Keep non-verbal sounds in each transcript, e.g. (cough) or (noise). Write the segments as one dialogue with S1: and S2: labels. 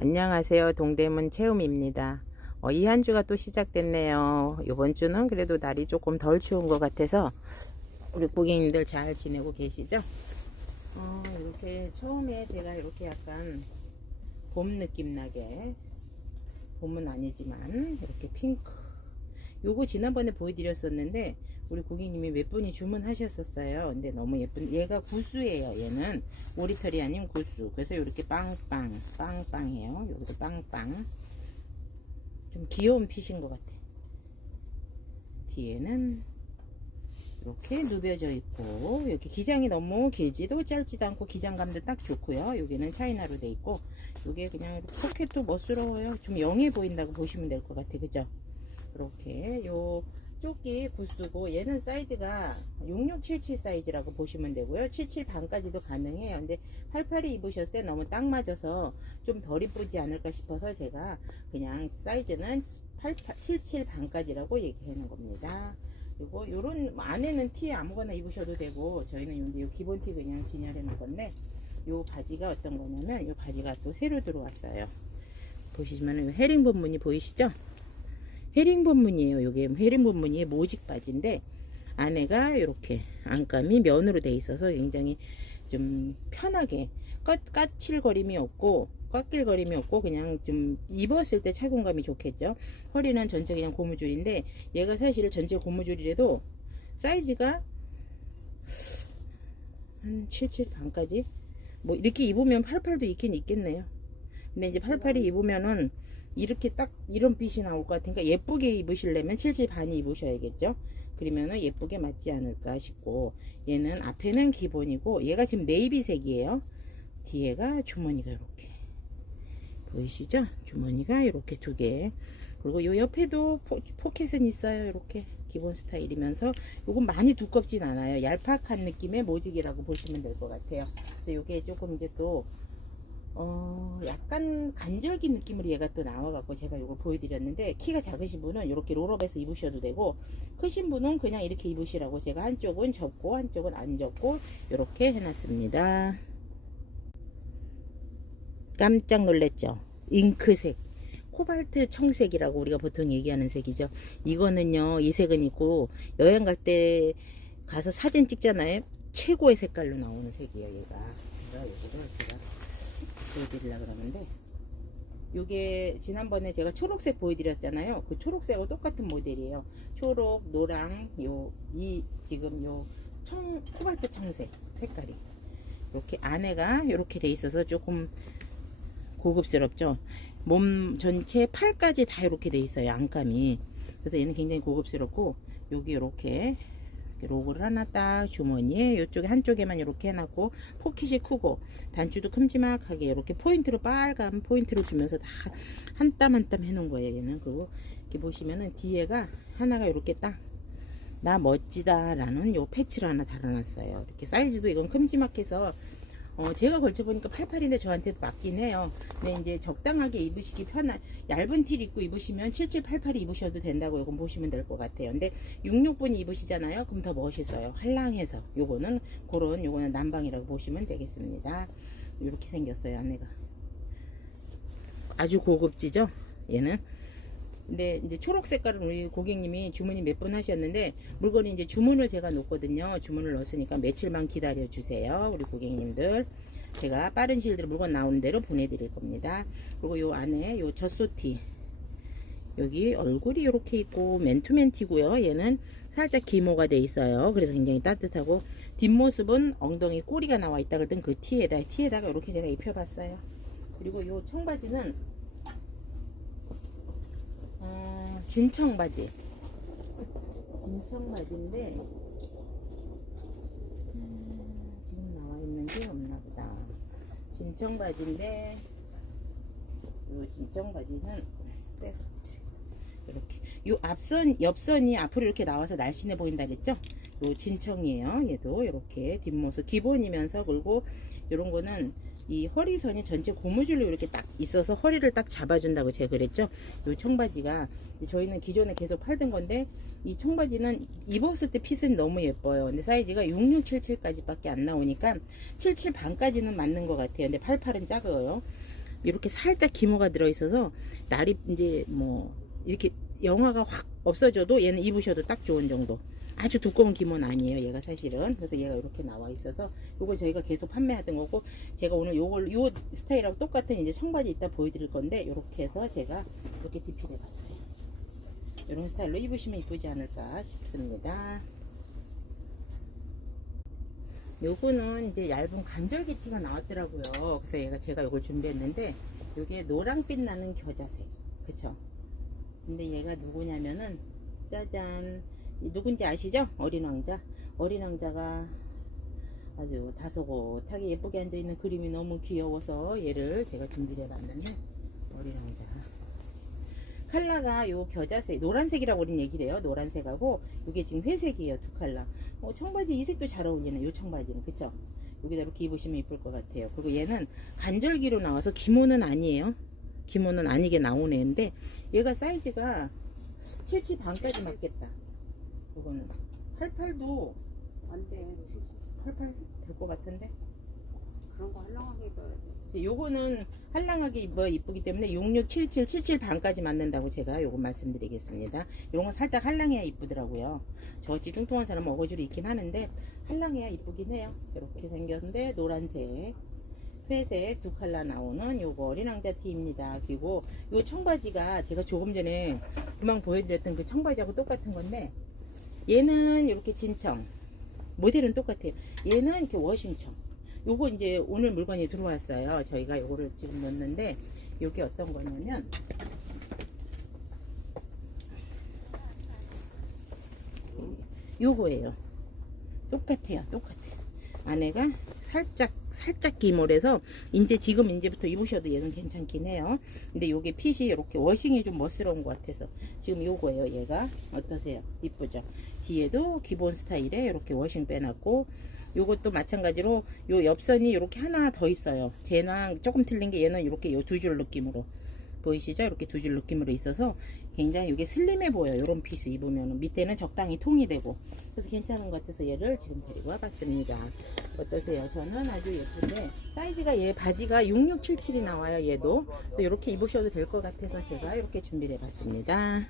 S1: 안녕하세요. 동대문 체험입니다. 어, 이 한 주가 또 시작됐네요. 이번 주는 그래도 날이 조금 덜 추운 것 같아서 우리 고객님들 잘 지내고 계시죠? 어, 이렇게 처음에 제가 이렇게 약간 봄 느낌 나게 봄은 아니지만 이렇게 핑크 요거 지난번에 보여드렸었는데 우리 고객님이 몇 분이 주문하셨었어요. 근데 너무 예쁜 얘가 구수예요. 얘는 오리털이 아닌 구수. 그래서 이렇게 빵빵 빵빵해요. 여기도 빵빵. 좀 귀여운 핏인 것 같아. 뒤에는 이렇게 누벼져 있고 여기 기장이 너무 길지도 짧지도 않고 기장감도 딱 좋고요. 여기는 차이나로 돼 있고 이게 그냥 포켓도 멋스러워요. 좀 영해 보인다고 보시면 될 것 같아. 그죠? 이렇게 요 조끼 구스고 얘는 사이즈가 6677 사이즈라고 보시면 되고요. 77 반까지도 가능해요. 근데 88이 입으셨을 때 너무 딱 맞아서 좀 덜 이쁘지 않을까 싶어서 제가 그냥 사이즈는 88, 77 반까지라고 놓은 겁니다. 그리고 요런 안에는 티 아무거나 입으셔도 되고 저희는 요 기본 티 그냥 진열해 놓은 건데 요 바지가 어떤 거냐면 요 바지가 또 새로 들어왔어요. 보시면은 헤링본 무늬 보이시죠? 헤링본 무늬예요. 요게 헤링본 무늬의 모직 바지인데 안에가 이렇게 안감이 면으로 돼 있어서 굉장히 좀 편하게 까, 까칠거림이 없고 꽉낄거림이 없고 그냥 좀 입었을 때 착용감이 좋겠죠. 허리는 전체 그냥 고무줄인데 얘가 사실 전체 고무줄이라도 사이즈가 한 77 반까지 뭐 이렇게 입으면 88도 있긴 있겠네요. 근데 이제 88이 입으면은 이렇게 딱 이런 핏이 나올 것 같으니까 예쁘게 입으시려면 77 반이 입으셔야겠죠. 그러면은 예쁘게 맞지 않을까 싶고 얘는 앞에는 기본이고 얘가 지금 네이비색이에요. 뒤에가 주머니가 이렇게 보이시죠? 주머니가 이렇게 두 개. 그리고 요 옆에도 포, 포켓은 있어요. 이렇게 기본 스타일이면서 요건 많이 두껍진 않아요. 얄팍한 느낌의 모직이라고 보시면 될 것 같아요. 근데 요게 조금 이제 또 어, 약간 간절기 느낌으로 얘가 또 나와갖고 제가 이거 보여드렸는데 키가 작으신 분은 이렇게 롤업해서 입으셔도 되고 크신 분은 그냥 이렇게 입으시라고 제가 한쪽은 접고 한쪽은 안 접고 이렇게 해놨습니다. 깜짝 놀랐죠? 잉크색. 코발트 청색이라고 우리가 보통 얘기하는 색이죠. 이거는요, 이 색은 있고, 여행 갈 때 가서 사진 찍잖아요. 최고의 색깔로 나오는 색이에요, 얘가. 제가 요거를 제가 보여드리려고 그러는데, 요게 지난번에 제가 초록색 보여드렸잖아요. 그 초록색하고 똑같은 모델이에요. 초록, 노랑, 요, 이, 지금 요 청, 코발트 청색 색깔이. 이렇게 안에가 이렇게 돼 있어서 조금 고급스럽죠. 몸 전체 팔까지 다 이렇게 돼 있어요. 안감이. 그래서 얘는 굉장히 고급스럽고 여기 이렇게 로고를 하나 딱 주머니에 이쪽에 한쪽에만 이렇게 해놨고 포켓이 크고 단추도 큼지막하게 이렇게 포인트로 빨간 포인트를 주면서 다 한 땀 한 땀 해놓은 거예요. 얘는 그리고 이렇게 보시면은 뒤에가 하나가 이렇게 딱 나 멋지다 라는 요 패치를 하나 달아놨어요. 이렇게 사이즈도 이건 큼지막해서 어, 제가 걸쳐보니까 88인데 저한테도 맞긴 해요. 근데 이제 적당하게 입으시기 편한, 얇은 티 입고 입으시면 7788이 입으셔도 된다고 이건 보시면 될 것 같아요. 근데 66분이 입으시잖아요. 그럼 더 멋있어요. 한랑해서. 요거는, 그런, 요거는 남방이라고 보시면 되겠습니다. 이렇게 생겼어요, 안내가. 아주 고급지죠? 얘는. 근데 이제 초록 색깔은 우리 고객님이 주문이 몇 분 하셨는데 물건이 이제 주문을 제가 놓거든요. 주문을 넣었으니까 며칠만 기다려 주세요. 우리 고객님들. 제가 빠른 시일 내로 물건 나오는 대로 보내드릴 겁니다. 그리고 요 안에 요 젖소티 여기 얼굴이 이렇게 있고 맨투맨티고요. 얘는 살짝 기모가 돼 있어요. 그래서 굉장히 따뜻하고 뒷모습은 엉덩이 꼬리가 나와 있다 그랬던 그 티에다 티에다가 이렇게 제가 입혀봤어요. 그리고 요 청바지는 어, 진청 바지. 진청 바지인데 음, 지금 나와 있는 게 없나 보다. 진청 바지인데 요 진청 바지는 빼서 이렇게 요 앞선 옆선이 앞으로 이렇게 나와서 날씬해 보인다 그랬죠? 요 진청이에요. 얘도 이렇게 뒷모습 기본이면서 그리고 요런 거는 이 허리선이 전체 고무줄로 이렇게 딱 있어서 허리를 딱 잡아준다고 제가 그랬죠. 요 청바지가 저희는 기존에 계속 팔던 건데 이 청바지는 입었을 때 핏은 너무 예뻐요. 근데 사이즈가 6677까지밖에 안 나오니까 77 반까지는 맞는 것 같아요. 근데 88은 작아요. 이렇게 살짝 기모가 들어있어서 날이 이제 뭐 이렇게 영화가 확 없어져도 얘는 입으셔도 딱 좋은 정도. 아주 두꺼운 기모는 아니에요. 얘가 사실은. 그래서 얘가 이렇게 나와 있어서 요거 저희가 계속 판매하던 거고 제가 오늘 요걸 요 스타일하고 똑같은 이제 청바지 이따 보여드릴 건데 이렇게 해서 제가 이렇게 디필해 봤어요. 이런 스타일로 입으시면 이쁘지 않을까 싶습니다. 요거는 이제 얇은 간절기 티가 나왔더라고요. 그래서 얘가 제가 요걸 준비했는데 요게 노랑빛 나는 겨자색. 그쵸? 근데 얘가 누구냐면은 짜잔 이 누군지 아시죠? 어린 왕자. 어린 왕자가 아주 다소곳하게 예쁘게 앉아있는 그림이 너무 귀여워서 얘를 제가 준비를 해봤는데 어린 왕자. 컬러가 요 겨자색, 노란색이라고 우린 얘기를 해요. 노란색하고 이게 지금 회색이에요. 두 컬러. 어, 청바지 이 색도 잘 어울리네. 요 청바지는 그쵸? 여기다 이렇게 입으시면 이쁠 것 같아요. 그리고 얘는 간절기로 나와서 기모는 아니에요. 기모는 아니게 나온 애인데 얘가 사이즈가 7치 반까지 맞겠다. 이거는 88도
S2: 안 돼. 진짜
S1: 88 될 것 같은데
S2: 그런 거 헐렁하게 입어야 돼.
S1: 근데 요거는 한랑하게 입어야 이쁘기 때문에 6677 77 반까지 맞는다고 제가 요거 말씀드리겠습니다. 건 살짝 한랑해야 이쁘더라고요. 저같이 뚱뚱한 사람은 어거지로 입긴 하는데 한랑해야 이쁘긴 해요. 이렇게 생겼는데 노란색 회색 두 컬러 나오는 요거 어린 왕자 티입니다. 그리고 요 청바지가 제가 조금 전에 금방 보여드렸던 그 청바지하고 똑같은 건데 얘는 이렇게 진청 모델은 똑같아요. 얘는 이렇게 워싱청 요거 이제 오늘 물건이 들어왔어요. 저희가 요거를 지금 넣는데 요게 어떤 거냐면 요거예요. 똑같아요. 똑같아요. 안에가 살짝 살짝 기몰해서 이제 지금 이제부터 입으셔도 얘는 괜찮긴 해요. 근데 요게 핏이 이렇게 워싱이 좀 멋스러운 것 같아서 지금 요거예요. 얘가 어떠세요? 이쁘죠? 뒤에도 기본 스타일에 이렇게 워싱 빼놨고 요것도 마찬가지로 요 옆선이 이렇게 하나 더 있어요. 쟤랑 조금 틀린 게 얘는 이렇게 요 두 줄 느낌으로 보이시죠? 이렇게 두 줄 느낌으로 있어서 굉장히 이게 슬림해 보여요. 이런 핏을 입으면 밑에는 적당히 통이 되고 그래서 괜찮은 것 같아서 얘를 지금 데리고 와봤습니다. 어떠세요? 저는 아주 예쁜데 사이즈가 얘 바지가 6677이 나와요. 얘도 그래서 이렇게 입으셔도 될 것 같아서 제가 이렇게 준비를 해봤습니다.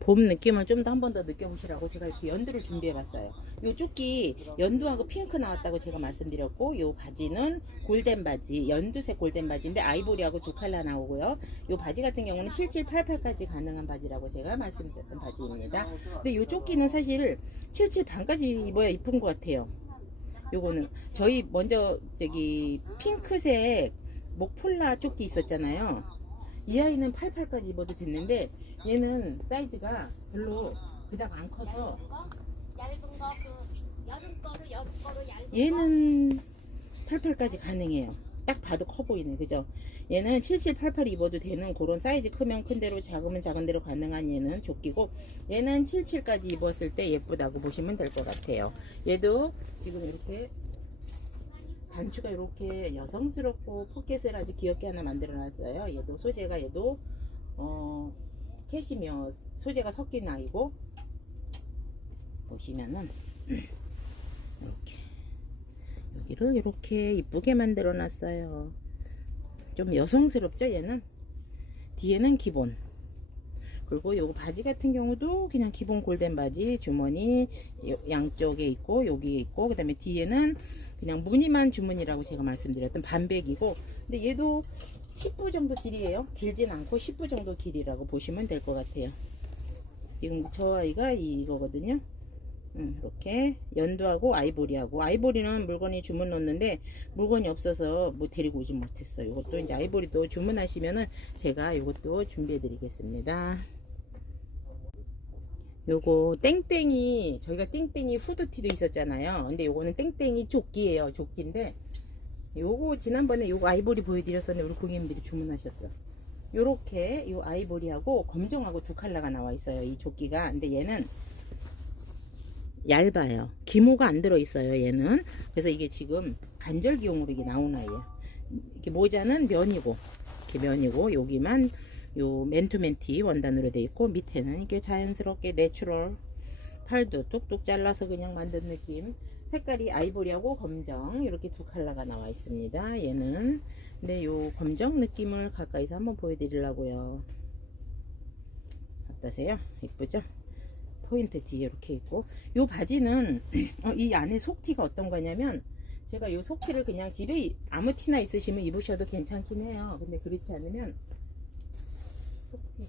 S1: 봄 느낌을 좀 더 한 번 더 느껴보시라고 제가 이렇게 연두를 준비해봤어요. 요 조끼 연두하고 핑크 나왔다고 제가 말씀드렸고 요 바지는 골덴 바지 연두색 골덴 바지인데 아이보리하고 두 컬러 나오고요. 요 바지 같은 경우는 7788까지 가능한 바지라고 제가 말씀드렸던 바지입니다. 근데 요 조끼는 사실 77 반까지 입어야 이쁜 것 같아요. 요거는 저희 먼저 저기 핑크색 목폴라 조끼 있었잖아요. 이 아이는 88까지 입어도 됐는데 얘는 사이즈가 별로 그닥 안 커서 얘는 88까지 가능해요. 딱 봐도 커 보이네. 그죠? 얘는 77, 88 입어도 되는 그런 사이즈 크면 큰 대로 작으면 작은 대로 가능한 얘는 조끼고 얘는 77까지 입었을 때 예쁘다고 보시면 될 것 같아요. 얘도 지금 이렇게 단추가 이렇게 여성스럽고 포켓을 아주 귀엽게 하나 만들어 놨어요. 얘도 소재가 얘도 어 캐시미어 소재가 섞인 아이고 보시면은 이렇게. 여기를 이렇게 이쁘게 만들어 놨어요. 좀 여성스럽죠 얘는? 뒤에는 기본. 그리고 요거 바지 같은 경우도 그냥 기본 골덴 바지 주머니 요- 양쪽에 있고 여기에 있고 그 다음에 뒤에는 그냥 무늬만 주머니라고 제가 말씀드렸던 반백이고. 근데 얘도 10부 정도 길이에요. 길진 않고 10부 정도 길이라고 보시면 될 것 같아요. 지금 저 아이가 이거거든요 음, 이렇게 연두하고 아이보리하고 아이보리는 물건이 주문 넣었는데 물건이 없어서 뭐 데리고 오지 못했어요. 이것도 이제 아이보리도 주문하시면은 제가 이것도 준비해 드리겠습니다. 요거 땡땡이 저희가 땡땡이 후드티도 있었잖아요. 근데 요거는 땡땡이 조끼예요. 조끼인데 요거 지난번에 요거 아이보리 보여드렸었는데 우리 고객님들이 주문하셨어. 요렇게 요 아이보리하고 검정하고 두 컬러가 나와 있어요. 이 조끼가. 근데 얘는 얇아요. 기모가 안 들어 있어요. 얘는. 그래서 이게 지금 간절기용으로 이게 나온 아이예요. 이렇게 모자는 면이고 이렇게 면이고 여기만 요 맨투맨티 원단으로 돼 있고 밑에는 이게 자연스럽게 내추럴 팔도 뚝뚝 잘라서 그냥 만든 느낌. 색깔이 아이보리하고 검정 이렇게 두 컬러가 나와 있습니다. 얘는 근데 요 검정 느낌을 가까이서 한번 보여드리려고요. 어떠세요? 이쁘죠? 포인트 뒤에 이렇게 있고 요 바지는 (clears throat) 어, 이 안에 속티가 어떤 거냐면 제가 요 속티를 그냥 집에 아무 티나 있으시면 입으셔도 괜찮긴 해요. 근데 그렇지 않으면 속티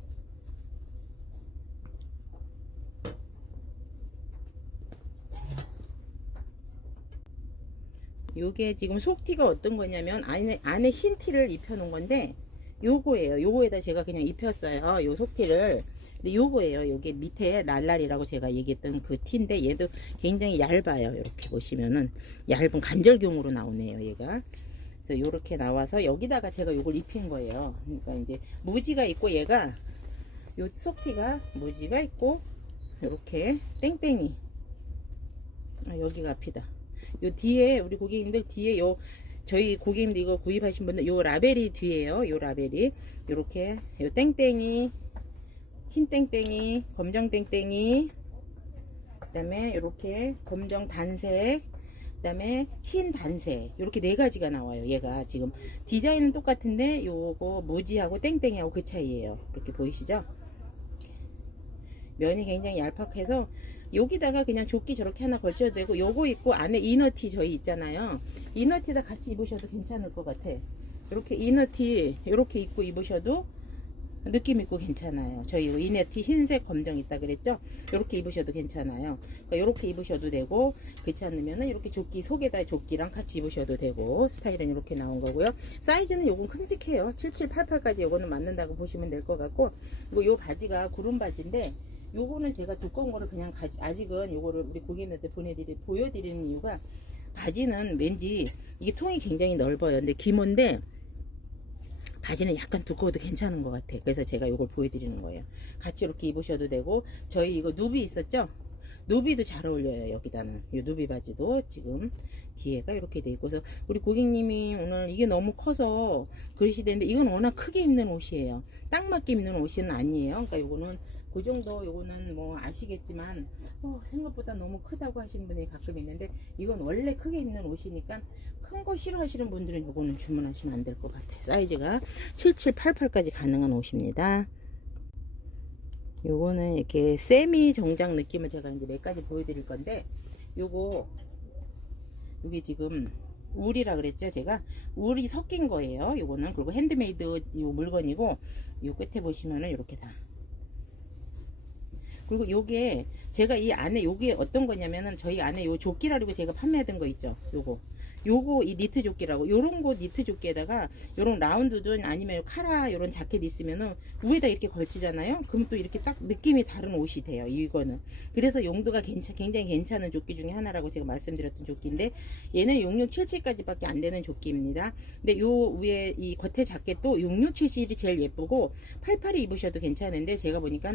S1: 요게 지금 속티가 어떤 거냐면 안에 안에 흰 티를 입혀 놓은 건데 요거예요. 요거에다 제가 그냥 입혔어요. 요 속티를. 근데 요거예요. 요게 밑에 랄랄이라고 제가 얘기했던 그 티인데 얘도 굉장히 얇아요. 이렇게 보시면은 얇은 간절경으로 나오네요. 얘가. 그래서 요렇게 나와서 여기다가 제가 요걸 입힌 거예요. 그러니까 이제 무지가 있고 얘가 요 속티가 무지가 있고 요렇게 땡땡이 아, 여기가 앞이다. 요 뒤에 우리 고객님들 뒤에 요 저희 고객님들 이거 구입하신 분들 요 라벨이 뒤에요. 요 라벨이 요렇게 요 땡땡이 흰 땡땡이 검정 땡땡이 그 다음에 요렇게 검정 단색 그 다음에 흰 단색 이렇게 네 가지가 나와요. 얘가 지금 디자인은 똑같은데 요거 무지하고 땡땡이하고 그 차이예요. 이렇게 보이시죠? 면이 굉장히 얄팍해서 여기다가 그냥 조끼 저렇게 하나 걸쳐도 되고 요거 입고 안에 이너티 저희 있잖아요 이너티다 같이 입으셔도 괜찮을 것 같아 이렇게 이너티 이렇게 입고 입으셔도 느낌 있고 괜찮아요. 저희 요 이너티 흰색 검정 있다 그랬죠? 이렇게 입으셔도 괜찮아요. 그러니까 이렇게 입으셔도 되고 그렇지 않으면은 이렇게 조끼 속에다 조끼랑 같이 입으셔도 되고 스타일은 이렇게 나온 거고요. 사이즈는 요건 큼직해요. 7788까지 요거는 맞는다고 보시면 될 것 같고 그리고 요 바지가 구름 바지인데 요거는 제가 두꺼운 거를 그냥 가지, 아직은 요거를 우리 고객님한테 보내드리, 보여드리는 이유가 바지는 왠지 이게 통이 굉장히 넓어요. 근데 기모인데 바지는 약간 두꺼워도 괜찮은 것 같아요. 그래서 제가 요걸 보여드리는 거예요. 같이 이렇게 입으셔도 되고 저희 이거 누비 있었죠? 누비도 잘 어울려요. 여기다는 이 누비 바지도 지금 뒤에가 이렇게 돼 있고 그래서 우리 고객님이 오늘 이게 너무 커서 그러시는데 이건 워낙 크게 입는 옷이에요. 딱 맞게 입는 옷은 아니에요. 그러니까 요거는 그 정도 요거는 뭐 아시겠지만 어, 생각보다 너무 크다고 하시는 분이 가끔 있는데 이건 원래 크게 입는 옷이니까 큰 거 싫어하시는 분들은 요거는 주문하시면 안 될 것 같아요. 사이즈가 7788까지 가능한 옷입니다. 요거는 이렇게 세미 정장 느낌을 제가 이제 몇 가지 보여드릴 건데 요거 요게 지금 울이라 그랬죠 제가 울이 섞인 거예요 요거는 그리고 핸드메이드 요 물건이고 요 끝에 보시면은 이렇게 다 그리고 요게 제가 이 안에 요게 어떤 거냐면은 저희 안에 요 조끼라고 제가 판매하던 거 있죠 요거 요거 이 니트 조끼라고. 요런 거 니트 조끼에다가 요런 라운드든 아니면 카라 요런 자켓 있으면은 위에다 이렇게 걸치잖아요. 그럼 또 이렇게 딱 느낌이 다른 옷이 돼요 이거는. 그래서 용도가 괜찮, 굉장히 괜찮은 조끼 중에 하나라고 제가 말씀드렸던 조끼인데 얘는 6677까지 밖에 안 되는 조끼입니다. 근데 요 위에 이 겉에 자켓도 6677이 제일 예쁘고 88이 입으셔도 괜찮은데 제가 보니까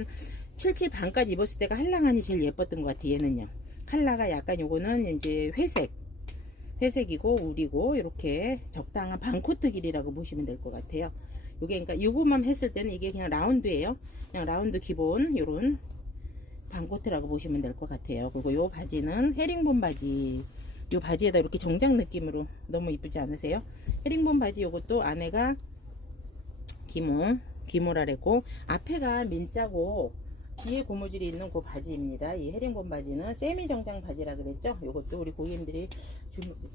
S1: 77 반까지 입었을 때가 한랑한이 제일 예뻤던 것 같아요 얘는요. 컬러가 약간 요거는 이제 회색 회색이고 울이고 이렇게 적당한 반코트 길이라고 보시면 될 것 같아요. 요게 그러니까 요것만 했을 때는 이게 그냥 라운드예요. 그냥 라운드 기본 요런 반코트라고 보시면 될 것 같아요. 그리고 요 바지는 헤링본 바지. 요 바지에다 이렇게 정장 느낌으로 너무 이쁘지 않으세요? 헤링본 바지 요것도 안에가 기모 기모라 그랬고 앞에가 민자고 뒤에 고무줄이 있는 그 바지입니다. 이 헤링본 바지는 세미 정장 바지라 그랬죠? 요것도 우리 고객님들이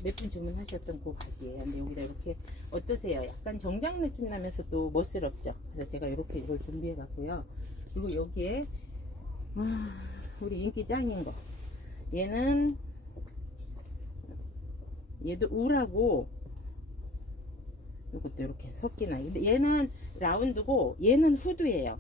S1: 몇 분 주문하셨던 그 바지예요. 근데 여기다 이렇게 어떠세요? 약간 정장 느낌 나면서 또 멋스럽죠? 그래서 제가 이렇게 이걸 준비해 봤고요. 그리고 여기에 아, 우리 인기 짱인 거. 얘는 얘도 울하고 이것도 이렇게 섞이나. 근데 얘는 라운드고 얘는 후드예요.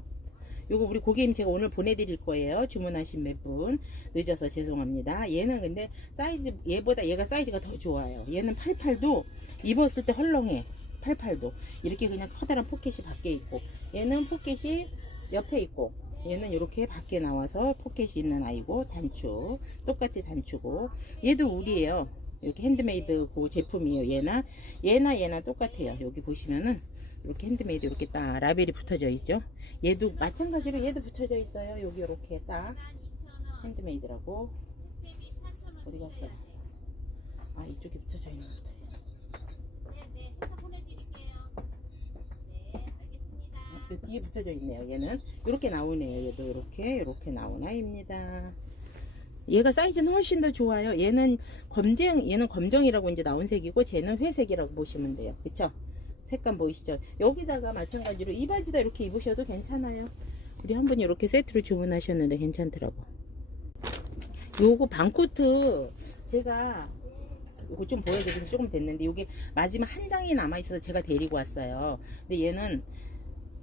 S1: 요거 우리 고객님 제가 오늘 보내드릴 거예요. 주문하신 몇 분 늦어서 죄송합니다. 얘는 근데 사이즈 얘보다 얘가 사이즈가 더 좋아요. 얘는 88도 입었을 때 헐렁해. 88도 이렇게 그냥 커다란 포켓이 밖에 있고 얘는 포켓이 옆에 있고 얘는 이렇게 밖에 나와서 포켓이 있는 아이고 단추 똑같이 단추고 얘도 울이에요. 이렇게 핸드메이드 그 제품이에요. 얘나 얘나 얘나 똑같아요. 여기 보시면은 이렇게 핸드메이드 이렇게 딱 라벨이 붙어져 있죠. 얘도 마찬가지로 얘도 붙여져 있어요. 여기 이렇게 딱 핸드메이드라고 어디 갔어요? 아 이쪽에 붙여져 있는 것 같아요.
S3: 네네 해서 보내드릴게요. 네 알겠습니다.
S1: 요 뒤에 붙여져 있네요. 얘는 이렇게 나오네요. 얘도 이렇게 이렇게 나온 아이입니다. 얘가 사이즈는 훨씬 더 좋아요. 얘는 검정 얘는 검정이라고 이제 나온 색이고 쟤는 회색이라고 보시면 돼요. 그쵸? 색감 보이시죠? 여기다가 마찬가지로 이 바지다 이렇게 입으셔도 괜찮아요. 우리 한 분이 이렇게 세트로 주문하셨는데 괜찮더라고. 요거 반코트 제가 요거 좀 보여드린 지 조금 됐는데 요게 마지막 한 장이 남아있어서 제가 데리고 왔어요. 근데 얘는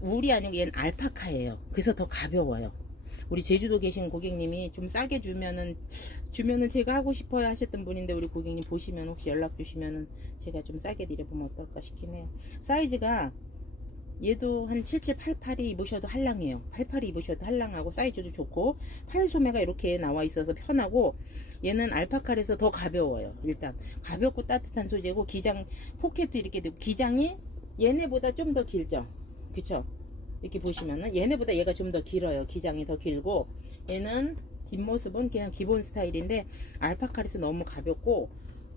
S1: 울이 아니고 얘는 알파카예요. 그래서 더 가벼워요. 우리 제주도 계신 고객님이 좀 싸게 주면은 주면은 제가 하고 싶어요 하셨던 분인데 우리 고객님 보시면 혹시 연락 주시면은 제가 좀 싸게 드려보면 어떨까 싶긴 해요. 사이즈가 얘도 한 77, 88이 입으셔도 한량해요. 88이 입으셔도 한량하고 사이즈도 좋고 팔 소매가 이렇게 나와 있어서 편하고 얘는 알파카에서 더 가벼워요. 일단 가볍고 따뜻한 소재고 기장 포켓도 이렇게 되고 기장이 얘네보다 좀 더 길죠. 그쵸? 이렇게 보시면은 얘네보다 얘가 좀 더 길어요. 기장이 더 길고 얘는 뒷모습은 그냥 기본 스타일인데 알파카에서 너무 가볍고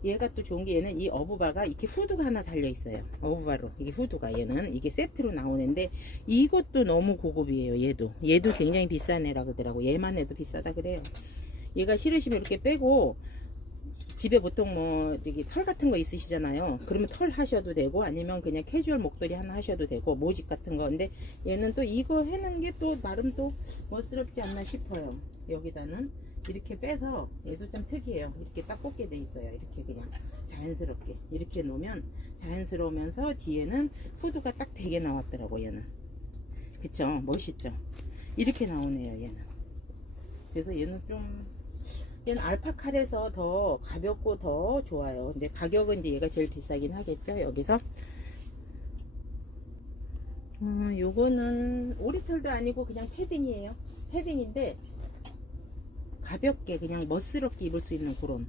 S1: 얘가 또 좋은 게 얘는 이 어부바가 이렇게 후드가 하나 달려 있어요. 어부바로 이게 후드가 얘는 이게 세트로 나오는데 이것도 너무 고급이에요. 얘도 얘도 굉장히 비싼 애라 그러더라고. 얘만 해도 비싸다 그래요. 얘가 싫으시면 이렇게 빼고 집에 보통 뭐 저기 털 같은 거 있으시잖아요. 그러면 털 하셔도 되고 아니면 그냥 캐주얼 목도리 하나 하셔도 되고 모직 같은 거. 근데 얘는 또 이거 해는 게 또 나름 또 멋스럽지 않나 싶어요. 여기다는 이렇게 빼서 얘도 좀 특이해요. 이렇게 딱 꽂게 돼 있어요. 이렇게 그냥 자연스럽게 이렇게 놓으면 자연스러우면서 뒤에는 후드가 딱 되게 나왔더라고 얘는. 그쵸? 멋있죠? 이렇게 나오네요 얘는. 그래서 얘는 좀 얘는 알파칼에서 더 가볍고 더 좋아요. 근데 가격은 이제 얘가 제일 비싸긴 하겠죠. 여기서. 음, 요거는 오리털도 아니고 그냥 패딩이에요. 패딩인데 가볍게 그냥 멋스럽게 입을 수 있는 그런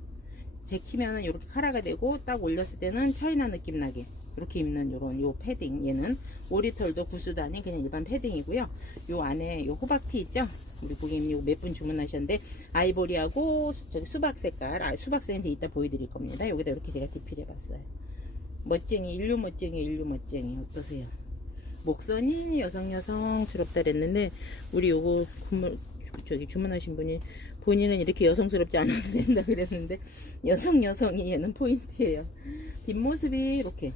S1: 제키면은 이렇게 카라가 되고 딱 올렸을 때는 차이나 느낌 나게 이렇게 입는 요런 요 패딩 얘는 오리털도 구스도 아닌 그냥 일반 패딩이고요. 요 안에 요 호박티 있죠? 우리 고객님 몇 분 주문하셨는데 아이보리하고 수- 저기 수박 색깔 아, 수박 색은 이제 이따 보여드릴 겁니다. 여기다 이렇게 제가 디필해 봤어요. 멋쟁이 인류 멋쟁이 인류 멋쟁이 어떠세요? 목선이 여성 여성스럽다 그랬는데 우리 요거 구물, 저기 주문하신 분이 본인은 이렇게 여성스럽지 않아도 (laughs) 된다 그랬는데 여성 여성이 얘는 포인트예요. 뒷모습이 이렇게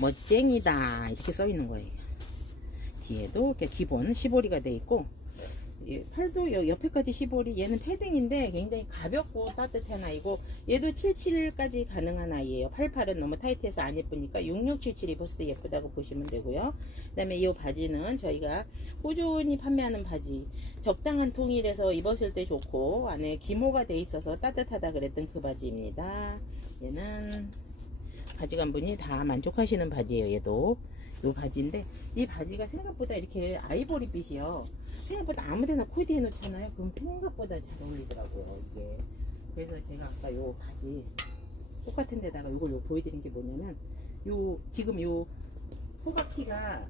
S1: 멋쟁이다 이렇게 써 있는 거예요. 뒤에도 이렇게 기본 시보리가 돼 있고 예, 팔도 여- 옆에까지 시보리 얘는 패딩인데 굉장히 가볍고 따뜻한 아이고 얘도 77까지 가능한 아이예요. 88은 너무 타이트해서 안 예쁘니까 6677 입었을 때 예쁘다고 보시면 되고요. 그 다음에 이 바지는 저희가 꾸준히 판매하는 바지. 적당한 통일해서 입었을 때 좋고 안에 기모가 돼 있어서 따뜻하다 그랬던 그 바지입니다. 얘는 바지간 분이 다 만족하시는 바지예요 얘도 요 바지인데 이 바지가 생각보다 이렇게 아이보리빛이요. 생각보다 아무데나 코디해 놓잖아요. 그럼 생각보다 잘 어울리더라고요 이게. 그래서 제가 아까 요 바지 똑같은 데다가 요걸 요 보여드린 게 뭐냐면 요 지금 요 호박티가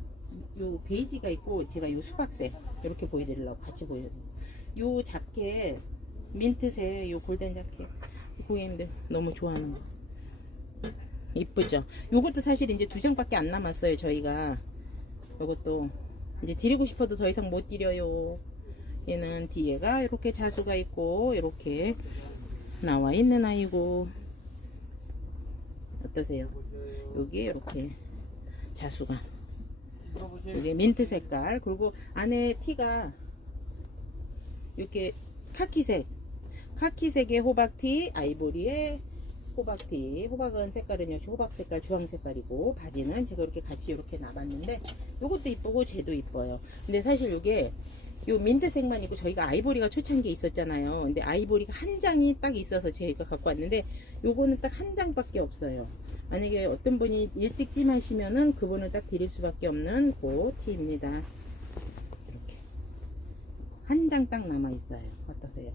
S1: 요 베이지가 있고 제가 요 수박색 이렇게 보여드리려고 같이 보여드려요. 요 자켓 민트색 요 골든 자켓. 고객님들 너무 좋아하는 거 이쁘죠? 요것도 사실 이제 두 장밖에 안 남았어요 저희가. 요것도. 이제 드리고 싶어도 더 이상 못 드려요. 얘는 뒤에가 이렇게 자수가 있고 이렇게 나와 있는 아이고. 어떠세요? 여기 이렇게 자수가. 이게 민트 색깔. 그리고 안에 티가 이렇게 카키색. 카키색의 호박티 아이보리의 호박티 호박은 색깔은 역시 호박 색깔 주황 색깔이고 바지는 제가 이렇게 같이 이렇게 나봤는데 요것도 이쁘고 쟤도 이뻐요. 근데 사실 요게 요 민트색만 있고 저희가 아이보리가 초창기에 있었잖아요. 근데 아이보리가 한 장이 딱 있어서 저희가 갖고 왔는데 요거는 딱 한 장밖에 없어요. 만약에 어떤 분이 일찍 찜하시면은 그분을 딱 드릴 수밖에 없는 그 티입니다. 이렇게. 한 장 딱 남아 있어요. 어떠세요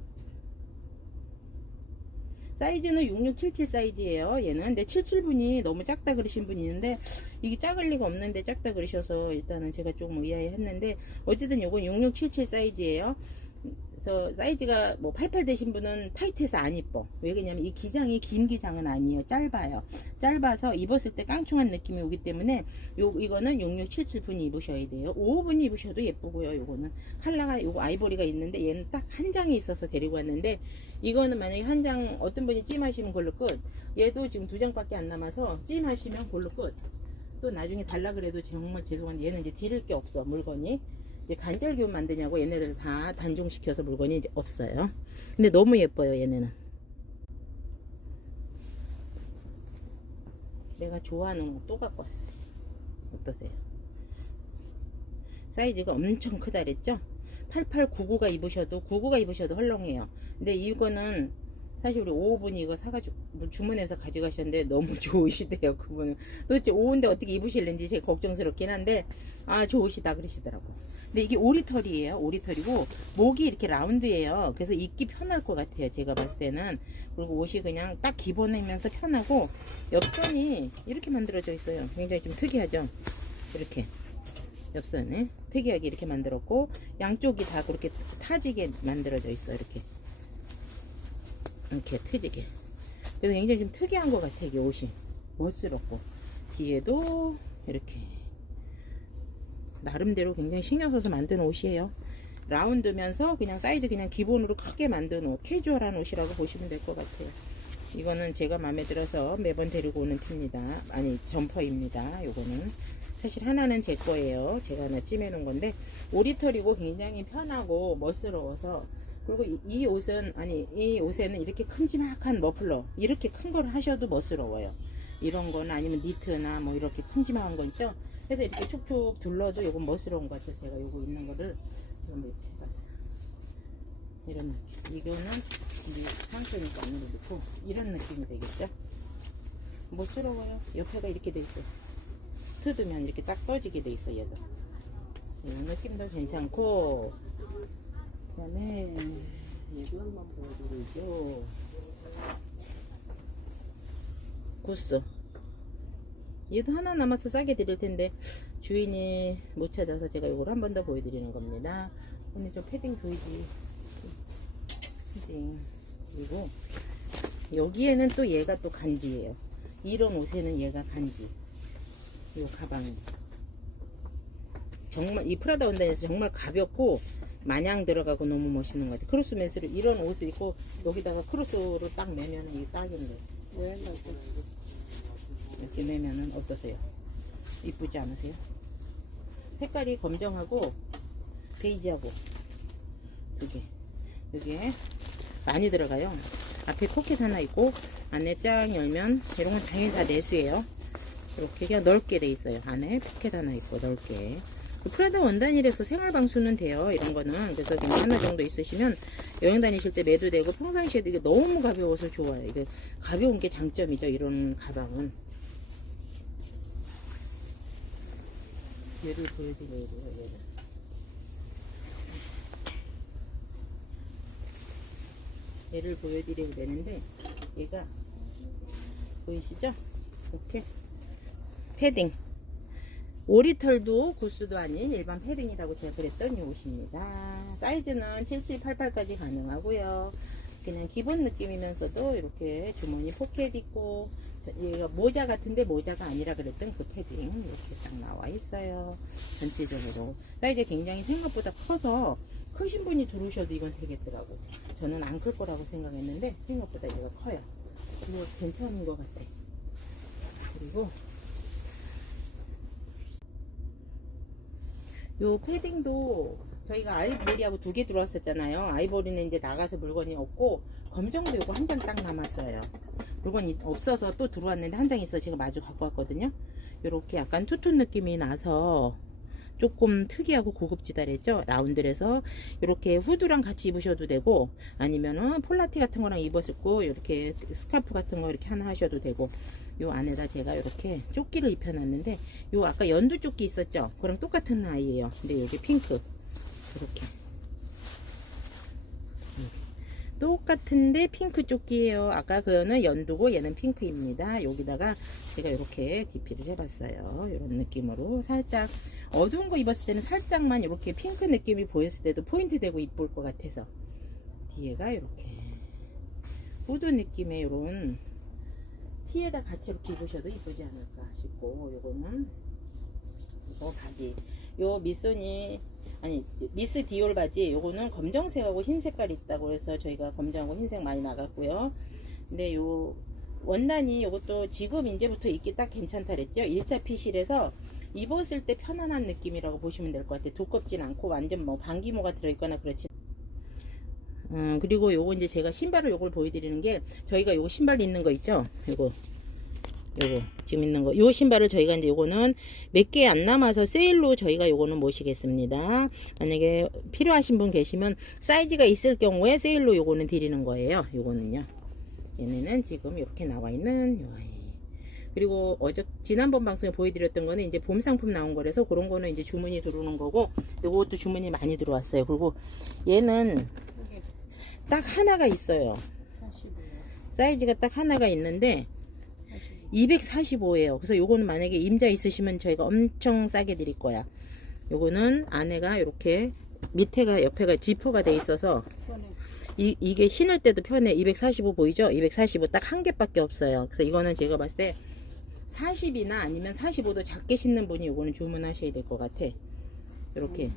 S1: 사이즈는 6677 사이즈예요. 얘는 근데 77분이 너무 작다 그러신 분이 있는데 이게 작을 리가 없는데 작다 그러셔서 일단은 제가 조금 의아해 했는데 어쨌든 요건 6677 사이즈예요. 그래서 사이즈가 뭐 88 되신 분은 타이트해서 안 이뻐. 왜 그러냐면 이 기장이 긴 기장은 아니에요. 짧아요. 짧아서 입었을 때 깡충한 느낌이 오기 때문에 요 이거는 6677분이 입으셔야 돼요. 55분이 입으셔도 예쁘고요. 요거는 컬러가 요거 아이보리가 있는데 얘는 딱 한 장이 있어서 데리고 왔는데 이거는 만약에 한 장 어떤 분이 찜하시면 그걸로 끝. 얘도 지금 두 장밖에 안 남아서 찜하시면 그걸로 끝. 또 나중에 달라 그래도 정말 죄송한데 얘는 이제 드릴 게 없어 물건이. 이제 간절 기운 만드냐고 얘네들 다 단종시켜서 물건이 이제 없어요. 근데 너무 예뻐요, 얘네는. 내가 좋아하는 거 또 갖고 왔어요. 어떠세요? 사이즈가 엄청 크다 그랬죠? 8899가 입으셔도 99가 입으셔도 헐렁해요. 근데 이거는 사실 우리 55분이 이거 사가지고 뭐 주문해서 가져가셨는데 너무 (laughs) 좋으시대요 그분은 도대체 55인데 어떻게 입으실는지 제가 걱정스럽긴 한데 아 좋으시다 그러시더라고 근데 이게 오리털이에요 오리털이고 목이 이렇게 라운드예요. 그래서 입기 편할 것 같아요 제가 봤을 때는. 그리고 옷이 그냥 딱 기본이면서 편하고 옆선이 이렇게 만들어져 있어요. 굉장히 좀 특이하죠? 이렇게. 옆선에 특이하게 이렇게 만들었고 양쪽이 다 그렇게 타지게 만들어져 있어 이렇게. 이렇게 트지게. 그래서 굉장히 좀 특이한 것 같아 이 옷이. 멋스럽고. 뒤에도 이렇게 나름대로 굉장히 신경 써서 만든 옷이에요. 라운드면서 그냥 사이즈 그냥 기본으로 크게 만든 옷 캐주얼한 옷이라고 보시면 될 것 같아요. 이거는 제가 마음에 들어서 매번 데리고 오는 티입니다. 아니 점퍼입니다. 요거는. 사실 하나는 제 거예요. 제가 하나 찜해 놓은 건데 오리털이고 굉장히 편하고 멋스러워서 그리고 이, 이 옷은 아니 이 옷에는 이렇게 큼지막한 머플러 이렇게 큰 걸 하셔도 멋스러워요. 이런 거는 아니면 니트나 뭐 이렇게 큼지막한 거 있죠 그래서 이렇게 축축 둘러도 이건 멋스러운 것 같아요 제가 요거 있는 거를 지금 이렇게 해봤어요. 이런 느낌. 이거는 상태니까 안으로 넣고 이런 느낌이 되겠죠? 멋스러워요. 옆에가 이렇게 돼 있어요. 뜯으면 이렇게 딱 떠지게 돼 있어 얘도. 이런 느낌도 괜찮고. 그 다음에 얘도 한번 보여드리죠. 구스 얘도 하나 남아서 싸게 드릴 텐데 주인이 못 찾아서 제가 이걸 한 번 더 보여드리는 겁니다. 오늘 저 패딩 보이지. 패딩 그리고 여기에는 또 얘가 또 간지예요. 이런 옷에는 얘가 간지. 이 가방. 정말 이 프라다 원단에서 정말 가볍고 마냥 들어가고 너무 멋있는 것 같아요. 크로스 맨스를 이런 옷을 입고 여기다가 크로스로 딱 매면은 이 딱인데 왜 이렇게 매면은 어떠세요? 이쁘지 않으세요? 색깔이 검정하고 베이지하고 두개. 여기에 많이 들어가요. 앞에 포켓 하나 있고 안에 짱 열면 이런 건 당연히 다 내수예요. 이렇게 그냥 넓게 돼 있어요. 안에 포켓 하나 있고 넓게. 프라다 원단이라서 생활 방수는 돼요 이런 거는. 그래서 그냥 하나 정도 있으시면 여행 다니실 때 매도 되고 평상시에도 이게 너무 가벼워서 좋아요. 이게 가벼운 게 장점이죠 이런 가방은 얘를 보여드려야 돼요 얘를 얘를 보여드려야 되는데 얘가 보이시죠? 이렇게 패딩 오리털도 구스도 아닌 일반 패딩이라고 제가 그랬던 이 옷입니다. 사이즈는 7788까지 가능하고요. 그냥 기본 느낌이면서도 이렇게 주머니 포켓 있고 저- 얘가 모자 같은데 모자가 아니라 그랬던 그 패딩 이렇게 딱 나와 있어요. 전체적으로 사이즈 굉장히 생각보다 커서 크신 분이 들어오셔도 이건 되겠더라고. 저는 안 클 거라고 생각했는데 생각보다 얘가 커요. 이거 괜찮은 것 같아. 그리고 요 패딩도 저희가 아이보리하고 두 개 들어왔었잖아요. 아이보리는 이제 나가서 물건이 없고 검정도 요거 한 장 딱 남았어요. 물건이 없어서 또 들어왔는데 한 장 있어 제가 마주 갖고 왔거든요. 요렇게 약간 투톤 느낌이 나서 조금 특이하고 고급지다랬죠. 라운드에서 이렇게 후드랑 같이 입으셔도 되고 아니면은 폴라티 같은 거랑 입었고 이렇게 스카프 같은 거 이렇게 하나 하셔도 되고 요 안에다 제가 이렇게 조끼를 입혀놨는데 요 아까 연두 조끼 있었죠? 그랑 똑같은 아이예요. 근데 여기 핑크 이렇게 똑같은데 핑크 조끼예요. 아까 그거는 연두고 얘는 핑크입니다. 여기다가 제가 이렇게 DP를 해봤어요. 이런 느낌으로 살짝 어두운 거 입었을 때는 살짝만 이렇게 핑크 느낌이 보였을 때도 포인트 되고 이쁠 것 같아서 뒤에가 이렇게 후드 느낌의 이런 티에다 같이 이렇게 입으셔도 이쁘지 않을까 싶고 요거는 이거 바지 요 미소니 아니 미스 디올 바지 요거는 검정색하고 흰 색깔이 있다고 해서 저희가 검정하고 흰색 많이 나갔고요. 근데 요 원단이 요것도 지금 이제부터 입기 딱 괜찮다 그랬죠? 1차 피실에서 입었을 때 편안한 느낌이라고 보시면 될 것 같아요. 두껍진 않고 완전 뭐 방기모가 들어있거나 그렇지. 음, 그리고 요거 이제 제가 신발을 요걸 보여드리는 게 저희가 요거 신발 있는 거 있죠? 요거 요거 지금 있는 거. 요 신발을 저희가 이제 요거는 몇 개 안 남아서 세일로 저희가 요거는 모시겠습니다. 만약에 필요하신 분 계시면 사이즈가 있을 경우에 세일로 요거는 드리는 거예요. 요거는요. 얘네는 지금 이렇게 나와 있는 요 아이. 그리고 어저 지난번 방송에 보여드렸던 거는 이제 봄 상품 나온 거라서 그런 거는 이제 주문이 들어오는 거고 요것도 주문이 많이 들어왔어요. 그리고 얘는 딱 하나가 있어요
S2: 40이에요.
S1: 사이즈가 딱 하나가 있는데 245예요. 그래서 요거는 만약에 임자 있으시면 저희가 엄청 싸게 드릴 거야. 요거는 안에가 이렇게 밑에가 옆에가 지퍼가 돼 있어서 이, 이게 신을 때도 편해. 245 보이죠? 245 딱 한 개밖에 없어요. 그래서 이거는 제가 봤을 때 40이나 아니면 45도 작게 신는 분이 요거는 주문하셔야 될 것 같아. 이렇게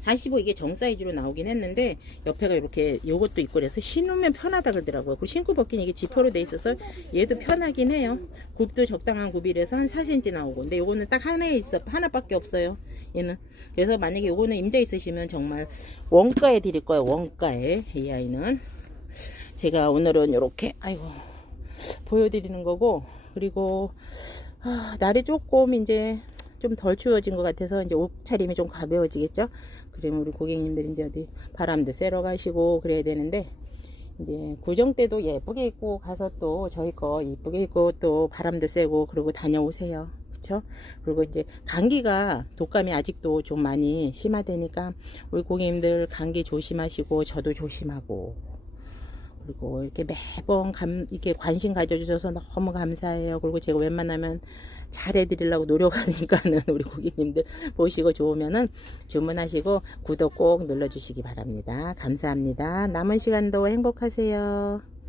S2: 45 정사이즈.
S1: 45 이게 정 사이즈로 나오긴 했는데 옆에가 이렇게 요것도 있고 그래서 신으면 편하다 그러더라고요. 그리고 신고 벗기는 이게 지퍼로 돼 있어서 얘도 편하긴 해요. 굽도 적당한 굽이라서 한 4cm 나오고 근데 요거는 딱 하나에 있어 하나밖에 없어요. 얘는 그래서 만약에 요거는 임자 있으시면 정말 원가에 드릴 거예요. 원가에 이 아이는 제가 오늘은 요렇게 아이고 보여드리는 거고 그리고 아, 날이 조금 이제 좀 덜 추워진 것 같아서 이제 옷차림이 좀 가벼워지겠죠. 그러면 우리 고객님들 이제 어디 바람도 쐬러 가시고 그래야 되는데 이제 구정 때도 예쁘게 입고 가서 또 저희 거 이쁘게 입고 또 바람도 쐬고 그러고 다녀오세요. 그쵸? 그리고 이제 감기가 독감이 아직도 좀 많이 심하다니까 우리 고객님들 감기 조심하시고 저도 조심하고 그리고 이렇게 매번 감, 이렇게 관심 가져주셔서 너무 감사해요. 그리고 제가 웬만하면 잘해드리려고 노력하니까는 우리 고객님들 보시고 좋으면은 주문하시고 구독 꼭 눌러주시기 바랍니다. 감사합니다. 남은 시간도 행복하세요.